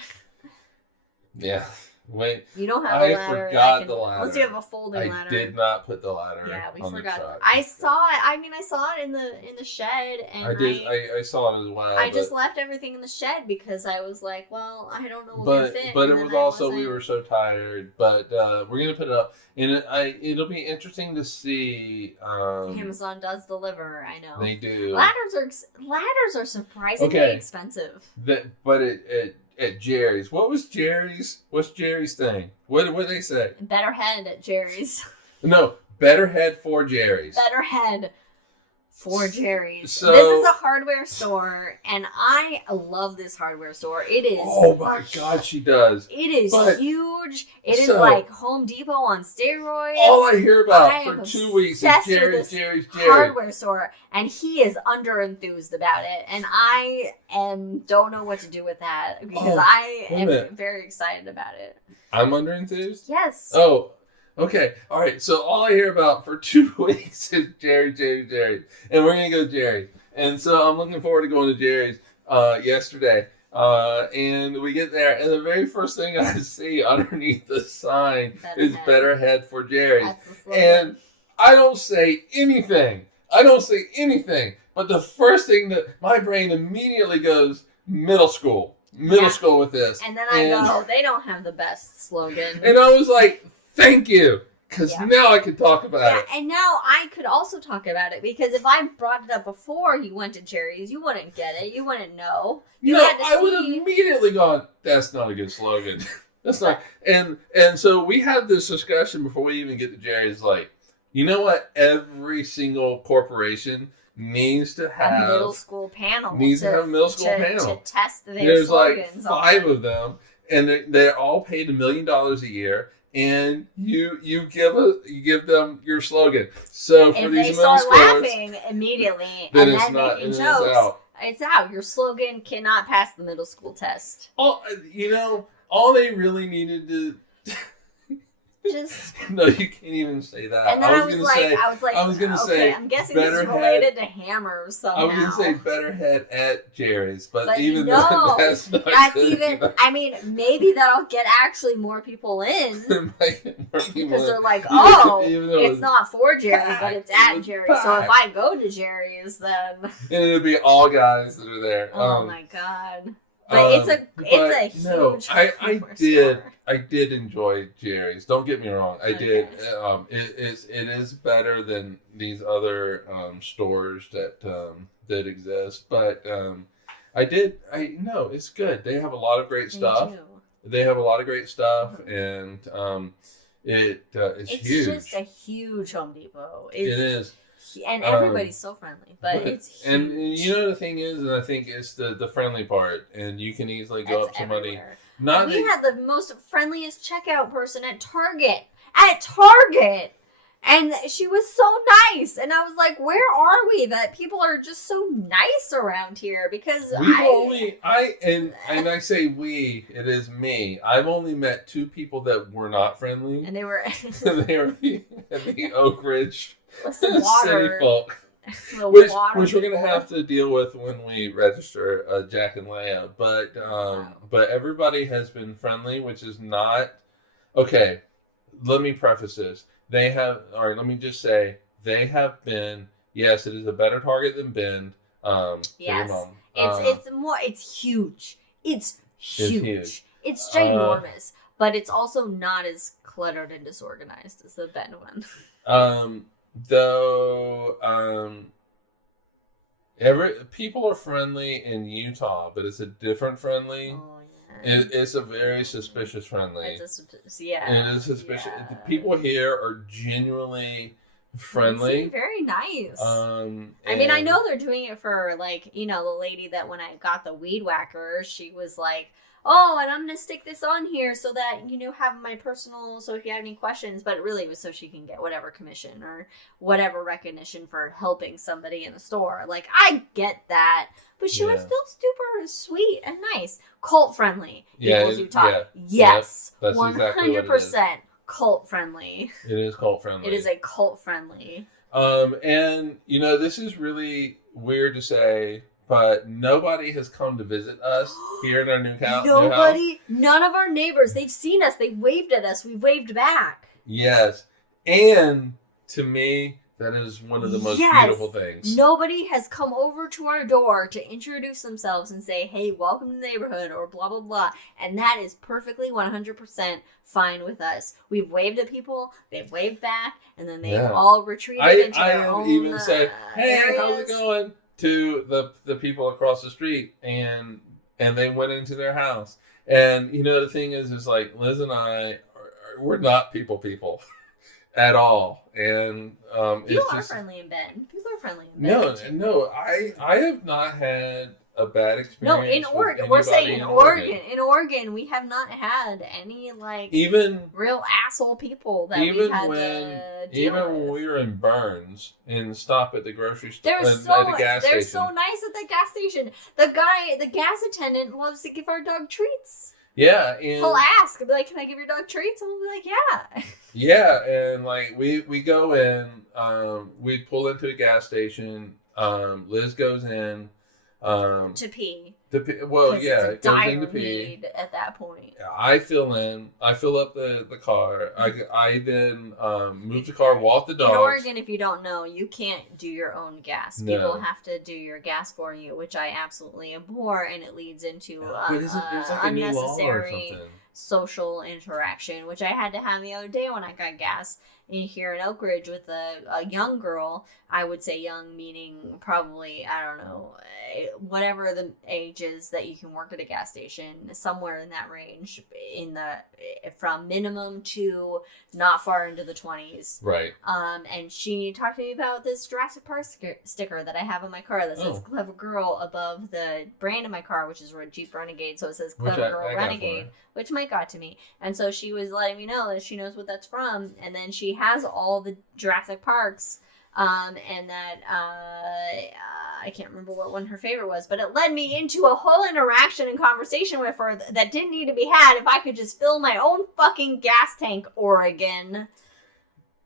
Yeah. Wait. You don't have a ladder. I forgot the ladder. Unless you have a folding ladder. I did not put the ladder. Yeah, we on forgot. The truck. I saw it. I mean, I saw it in the shed, and I saw it as well. I just left everything in the shed because I was like, well, I don't know what will fit. But it was also we were so tired. But we're gonna put it up, and it'll be interesting to see. Amazon does deliver. I know they do. Ladders are surprisingly expensive. But at Jerry's. What's Jerry's thing? What did they say? Better head at Jerry's. No, better head for Jerry's. Better head for Jerry's. So, this is a hardware store, and I love this hardware store. It is. Oh my God, she does. It is huge. It is like Home Depot on steroids. All I hear about for 2 weeks is Jerry's. Hardware store, and he is under enthused about it, and I don't know what to do with that because I am very excited about it. I'm under enthused? Yes. Oh. Okay, all right. So all I hear about for 2 weeks is Jerry, and we're gonna go Jerry. And so I'm looking forward to going to Jerry's yesterday. And we get there, and the very first thing I see underneath the sign is "Better Head for Jerry's," and I don't say anything. But the first thing that my brain immediately goes middle school with this. And then I go, they don't have the best slogan. And I was like, thank you, because now I can talk about it. And now I could also talk about it, because if I brought it up before you went to Jerry's, you wouldn't get it. You wouldn't know. I would have immediately gone, that's not a good slogan. That's not. And so we had this discussion before we even get to Jerry's, like, you know what? Every single corporation needs to have a middle school panel. To test their There's slogans. Like 5 of them, and they're all paid $1 million a year. And you give them your slogan. So for these middle schoolers, if they start laughing immediately and then making jokes, it's out. Your slogan cannot pass the middle school test. All they really needed to. No, you can't even say that. And then I was going to say, I'm guessing this is related to hammers somehow. I was going to say better head at Jerry's, but even no, that's not that's good even. either. I mean, maybe that'll get actually more people in because they're like, it's not for Jerry's, but it's at Jerry's. So if I go to Jerry's, then and it'll be all guys that are there. Oh my God. But it's a huge. I did enjoy Jerry's. Don't get me wrong. I did. It is better than these other stores that exist. But it's good. They have a lot of great stuff. And it's huge. It's just a huge Home Depot. It is. And everybody's so friendly, but it's huge. And you know the thing is, and I think it's the friendly part, and you can easily go up to somebody. We had the most friendliest checkout person at Target, and she was so nice, and I was like, where are we that people are just so nice around here? Because I say we, it is me. I've only met 2 people that were not friendly, and they were the Oak Ridge city folk, which we're gonna have to deal with when we register Jack and Leia. But everybody has been friendly, which is not okay. Let me preface this. Let me just say they have been yes, it is a better target than Bend. Yes. Mom. It's huge. It's huge. huge. It's ginormous, but it's also not as cluttered and disorganized as the Bend one. People are friendly in Utah, but it's a different friendly. Oh, yeah. It's a very suspicious friendly. It's suspicious. Yeah. The people here are genuinely friendly. They seem very nice. I mean, I know they're doing it for, like, the lady that when I got the weed whacker, she was like, oh, and I'm going to stick this on here so that, have my personal, so if you have any questions, but really it was so she can get whatever commission or whatever recognition for helping somebody in the store. Like, I get that, but she was still super sweet and nice. Cult friendly. Equals Utah. Yeah. Yes. Yep, that's 100% exactly what it is. Cult friendly. It is cult friendly. It is a cult friendly. And, this is really weird to say, but nobody has come to visit us here in our new house. Nobody, none of our neighbors. They've seen us. They waved at us. We waved back. Yes. And to me, that is one of the most beautiful things. Nobody has come over to our door to introduce themselves and say, hey, welcome to the neighborhood or blah, blah, blah. And that is perfectly 100% fine with us. We've waved at people. They've waved back. And then they've all retreated into their own I even said, hey, areas. How's it going? To the people across the street, and they went into their house. And the thing is like Liz and I we're not people at all. And people are friendly in Bend. People are friendly in Bend. No, I have not had a bad experience. No, in Oregon, we're saying in Oregon. In Oregon, we have not had any even real asshole people that we had to deal with. Even when we were in Burns and stop at the grocery store, at the gas station. They're so nice at the gas station. The gas attendant loves to give our dog treats. Yeah, and he'll ask, I'll be like, "Can I give your dog treats?" And we'll be like, "Yeah." Yeah, and we go in, we pull into the gas station. Liz goes in. To pee. Well, yeah, it goes in to pee. At that point, I fill up the car. I then move the car, walk the dogs. In Oregon, if you don't know, you can't do your own gas. No. People have to do your gas for you, which I absolutely abhor, and it leads into unnecessary social interaction, which I had to have the other day when I got gas here in Oak Ridge with a young girl. I would say young meaning probably, I don't know, whatever the age is that you can work at a gas station, somewhere in that range, from minimum to not far into the 20s. Right. And she talked to me about this Jurassic Park sticker that I have on my car that says Clever Girl above the brand of my car, which is a Jeep Renegade, so it says Clever Girl Renegade, which Mike got to me. And so she was letting me know that she knows what that's from, and then she has all the Jurassic Parks, and that I can't remember what one her favorite was, but it led me into a whole interaction and conversation with her that didn't need to be had if I could just fill my own fucking gas tank, Oregon.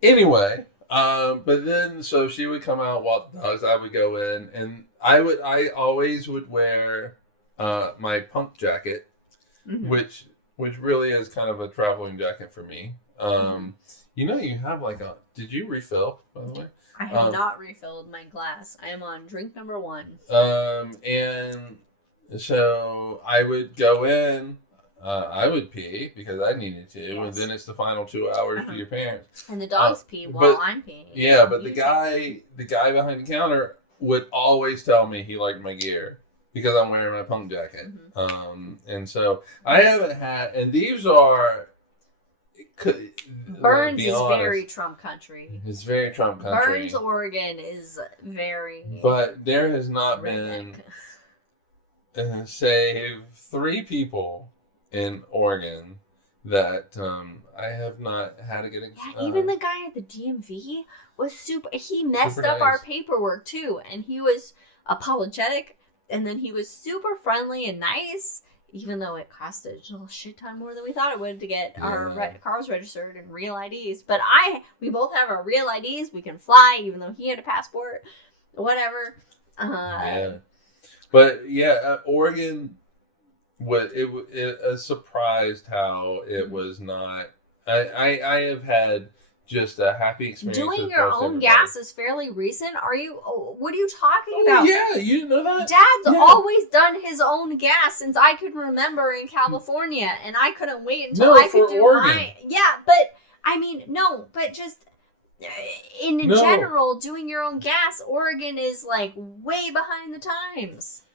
Anyway, but then so she would come out, walk the dogs, I would go in, and I always would wear my punk jacket, which really is kind of a traveling jacket for me. You have did you refill, by the way? I have not refilled my glass. I am on drink number 1. And so I would go in, I would pee because I needed to, and then it's the final 2 hours to your parents. And the dogs pee while I'm peeing. Yeah, but the guy behind the counter would always tell me he liked my gear because I'm wearing my punk jacket. And so I haven't had, and these are. Burns is very Trump country. It's very Trump country. Burns, Oregon is very. But there has not been, save 3 people in Oregon that I have not had to get. Even the guy at the DMV was super. He messed up our paperwork too, and he was apologetic, and then he was super friendly and nice. Even though it cost a little shit ton more than we thought it would to get our cars registered and real IDs. But we both have our real IDs. We can fly, even though he had a passport. Whatever. But Oregon, it surprised how it was not. I have had just a happy experience. Doing your own everybody. gas is fairly recent. What are you talking about? Yeah, you didn't know that? Dad's always done his own gas since I could remember in California, and I couldn't wait until I could do Oregon. my... Yeah, but, I mean, no, but just in general, doing your own gas, Oregon is, like, way behind the times.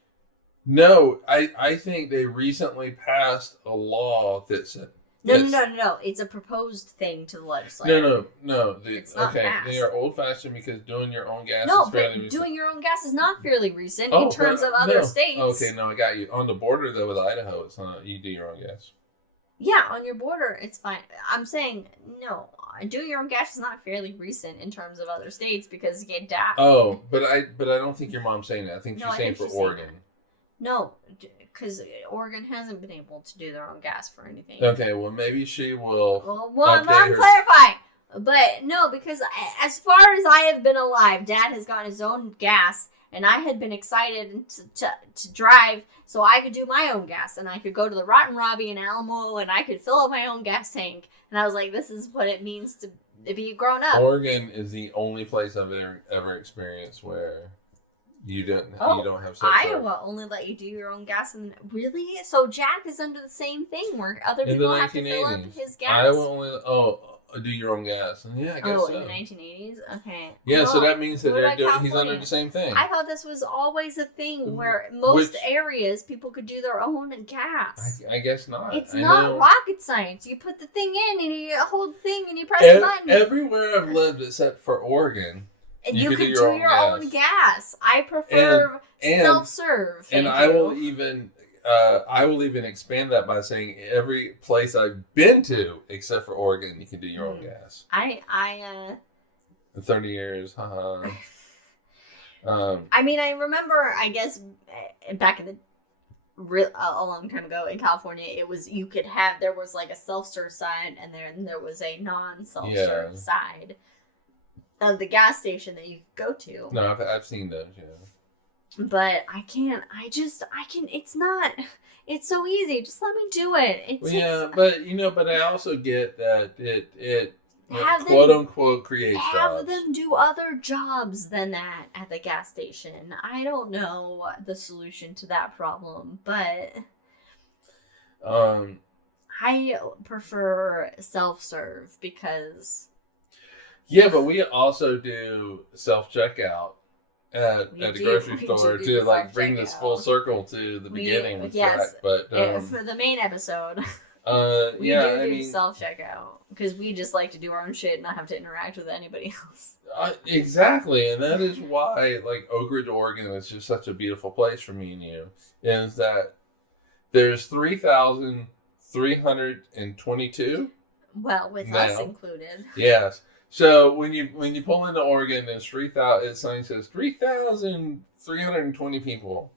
No, I think they recently passed a law that said... No. It's a proposed thing to the legislature. No. It's not passed. They are old-fashioned because doing your own gas No, is fairly but recent. doing your own gas is not fairly recent in terms of other states. Okay, no, I got you. On the border, though, with Idaho, it's not. You do your own gas. Yeah, on your border, it's fine. I'm saying, no, doing your own gas is not fairly recent in terms of other states because you get DAP. Oh, but I don't think your mom's saying that. I think she's saying for Oregon. No, because Oregon hasn't been able to do their own gas for anything. Okay, well, maybe she will. Well, I'm clarifying. But no, because as far as I have been alive, Dad has gotten his own gas, and I had been excited to drive so I could do my own gas, and I could go to the Rotten Robbie in Alamo, and I could fill up my own gas tank. And I was like, this is what it means to be grown up. Oregon is the only place I've ever experienced where you don't have self-serve. Iowa only let you do your own gas. And really? So Jack is under the same thing where other people have to fill up his gas? Iowa only... do your own gas. And yeah, I guess so. In the 1980s? Okay. Yeah, well, so that means that he's under the same thing. I thought this was always a thing where most areas people could do their own gas. I guess not. It's not rocket science. You put the thing in and you hold the thing and you press the button. Everywhere I've lived except for Oregon, you could do your own gas. I prefer self-serve. And I will even expand that by saying every place I've been to, except for Oregon, you can do your own gas. 30 years, haha. I mean, I remember, I guess, back in a long time ago in California, there was like a self-serve side, and then there was a non-self-serve side of the gas station that you could go to. No, I've seen those, But it's so easy. Just let me do it. But I also get that it quote unquote creates jobs. Have them do other jobs than that at the gas station. I don't know the solution to that problem, but I prefer self-serve because... Yeah, but we also do self-checkout at the grocery store to like bring this full circle to the beginning. Yes, but for the main episode, we do self-checkout because we just like to do our own shit and not have to interact with anybody else. Exactly, and that is why like Oak Ridge, Oregon is just such a beautiful place for me and you. Is that there's 3,322? Well, with us included. Yes. So when you pull into Oregon, there's 3,000. Its sign says 3,320 people,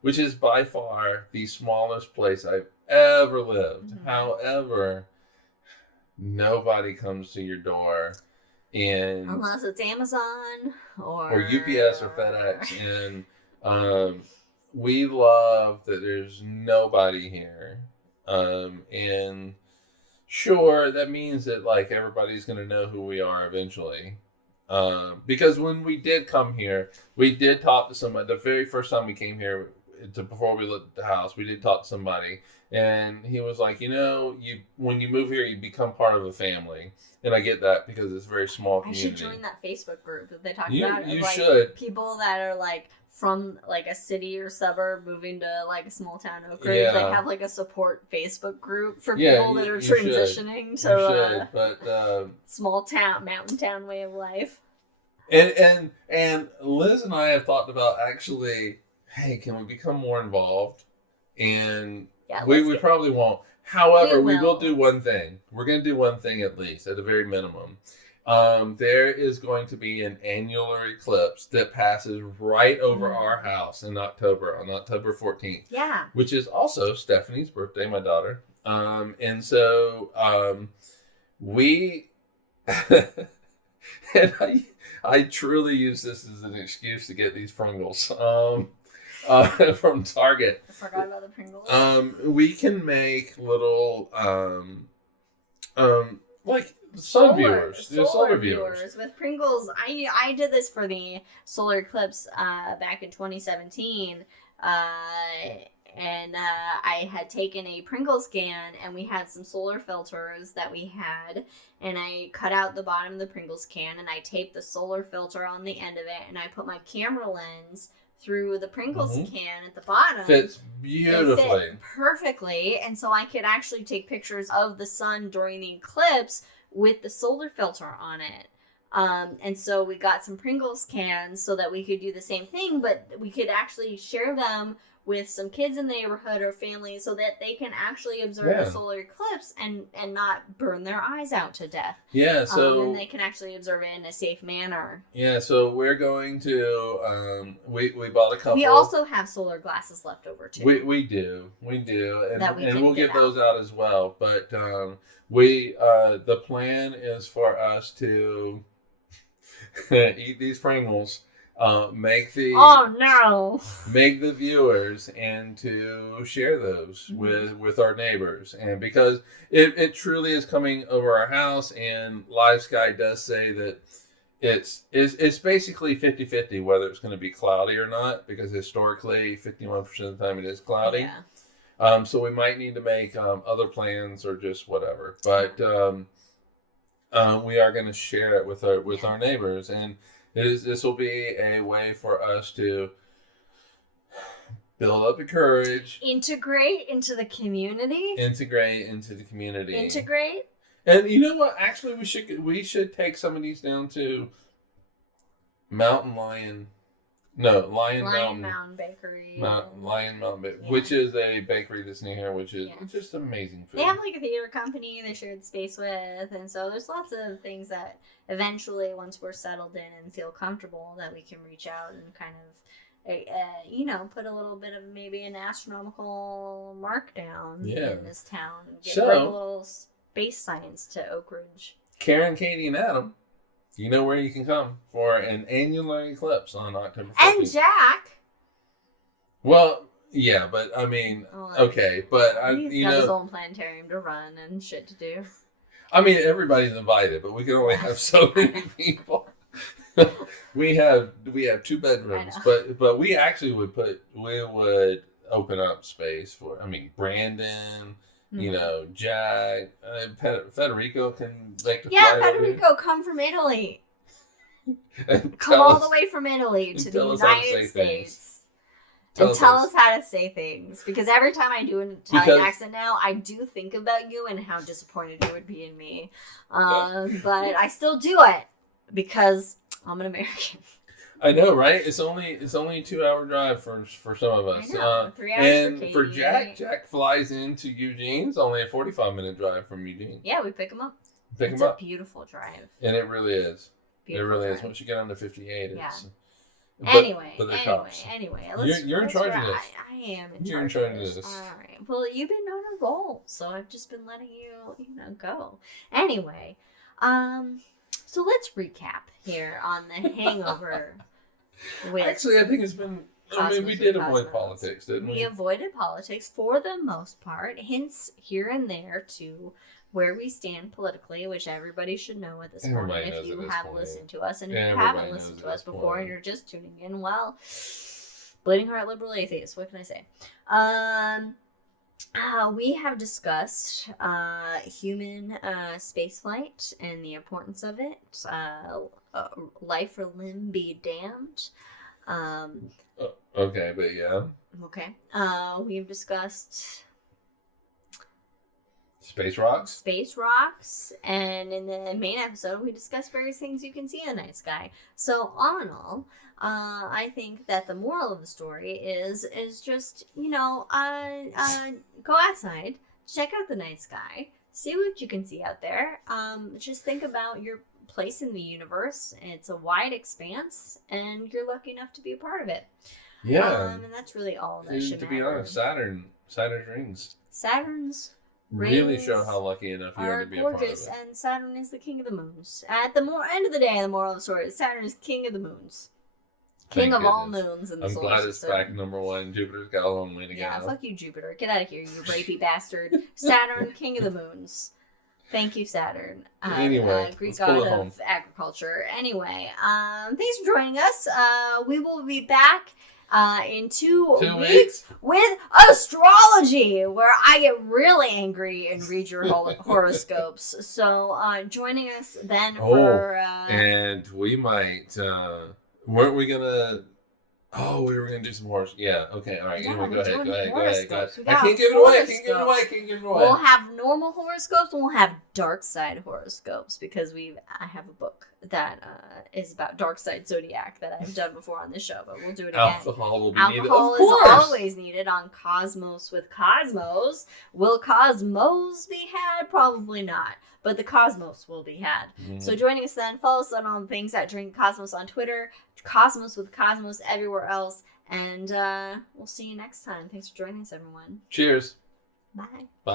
which is by far the smallest place I've ever lived. Mm-hmm. However, nobody comes to your door, unless it's Amazon or UPS or FedEx, and we love that there's nobody here, and. Sure, that means that like everybody's going to know who we are eventually. Because when we did come here, we did talk to somebody. The very first time we came here, before we looked at the house, we did talk to somebody. And he was like, when you move here, you become part of a family. And I get that because it's a very small community. I should join that Facebook group that they talk about. You should. People that are like from like a city or suburb moving to like a small town Oak Ridge. They have like a support Facebook group for people that are transitioning to small town, mountain town way of life. And Liz and I have talked about actually, hey, can we become more involved? And we probably won't. However, we will do one thing. We're going to do one thing at least, at a very minimum. There is going to be an annular eclipse that passes right over our house on October 14th. Yeah. Which is also Stephanie's birthday, my daughter. And so we... and I truly use this as an excuse to get these Pringles from Target. I forgot about the Pringles. We can make little... like sun viewers. The solar viewers. With Pringles. I did this for the solar eclipse back in 2017. And I had taken a Pringles can, and we had some solar filters that we had, and I cut out the bottom of the Pringles can, and I taped the solar filter on the end of it, and I put my camera lens through the Pringles can at the bottom. Fits beautifully. It fit perfectly, and so I could actually take pictures of the sun during the eclipse with the solar filter on it. And so we got some Pringles cans so that we could do the same thing, but we could actually share them with some kids in the neighborhood or families so that they can actually observe the solar eclipse and not burn their eyes out to death. Yeah, so... and they can actually observe it in a safe manner. Yeah, so we're going to... we bought a couple. We also have solar glasses left over, too. We do. And we'll get those out as well. But the plan is for us to eat these Pringles... make the viewers and to share those with our neighbors, and because it truly is coming over our house, and Live Sky does say that it's basically 50-50 whether it's going to be cloudy or not, because historically 51% of the time it is cloudy. So we might need to make other plans or just whatever, but we are going to share it with our neighbors, and this will be a way for us to build up the courage. Integrate into the community. And you know what? Actually, we should take some of these down to Lion Mountain Bakery. Lion Mountain Bakery, which is a bakery that's near here, which is just amazing food. They have like a theater company they shared space with, and so there's lots of things that eventually, once we're settled in and feel comfortable, that we can reach out and kind of, put a little bit of maybe an astronomical mark down in this town. Bring a little space science to Oak Ridge. Karen, Katie, and Adam. You know where you can come for an annular eclipse on October 15th. And Jack. Well, yeah, but I mean, okay, but he's got his own planetarium to run and shit to do. I mean, everybody's invited, but we can only have so many people. we have 2 bedrooms, but we actually would open up space for. I mean, Brandon. Jack, Federico can make the flight. Federico, come from Italy. Come all the way from Italy to the United States. And tell us how to say things. Because every time I do an Italian accent now, I do think about you and how disappointed you would be in me. But I still do it because I'm an American. I know, right? It's only a 2-hour drive for some of us. I know, 3 hours and for Jack flies into Eugene. It's only a 45-minute drive from Eugene. Yeah, we pick him up. It's a beautiful drive. And it really is. Beautiful drive. Once you get on to 58, it's... Anyway, you're in charge of this. I am in charge of this. All right. Well, you've been on a roll, so I've just been letting you, go. Anyway, so let's recap here on the Hangover. Actually, I think it's been. We did avoid politics, didn't we? We avoided politics for the most part. Hints here and there to where we stand politically, which everybody should know at this point if you have listened to us. And if you haven't listened to us before and you're just tuning in, well, bleeding heart liberal atheist, what can I say? We have discussed human spaceflight and the importance of it. Life or limb be damned. Okay, but yeah. Okay. We've discussed Space rocks, and in the main episode, we discussed various things you can see in the night sky. So, all in all, I think that the moral of the story is just, go outside, check out the night sky, see what you can see out there. Just think about your place in the universe. It's a wide expanse, and you're lucky enough to be a part of it. Yeah. And that's really all that should matter. To be honest, Saturn's rings. Saturn's really show how lucky enough you are to be a part of it. And Saturn is the king of the moons. At the end of the day, the moral of the story is Saturn is king of the moons. King of all moons in the solar system. I'm glad it's back number 1. Jupiter's got a long way to go. Yeah, fuck you, Jupiter. Get out of here, you rapey bastard. Saturn, king of the moons. Thank you, Saturn. Anyway, Greek let's pull god it home. of agriculture. Anyway, thanks for joining us. We will be back in 2 weeks with astrology, where I get really angry and read your horoscopes. So joining us then for... and we might... weren't we gonna... Oh, we were going to do some horse. Yeah, okay, all right. Yeah, Anyway, go ahead. I can't give it away. We'll have normal horoscopes and we'll have dark side horoscopes because I have a book that is about dark side zodiac that I've done before on this show, but we'll do it again. Alcohol will be needed. Alcohol is always needed on Cosmos with Cosmos. Will Cosmos be had? Probably not. But the Cosmos will be had. Mm. So joining us then, follow us on all the things at Drink Cosmos on Twitter, Cosmos with Cosmos everywhere else, and we'll see you next time. Thanks for joining us, everyone. Cheers. Bye. Bye.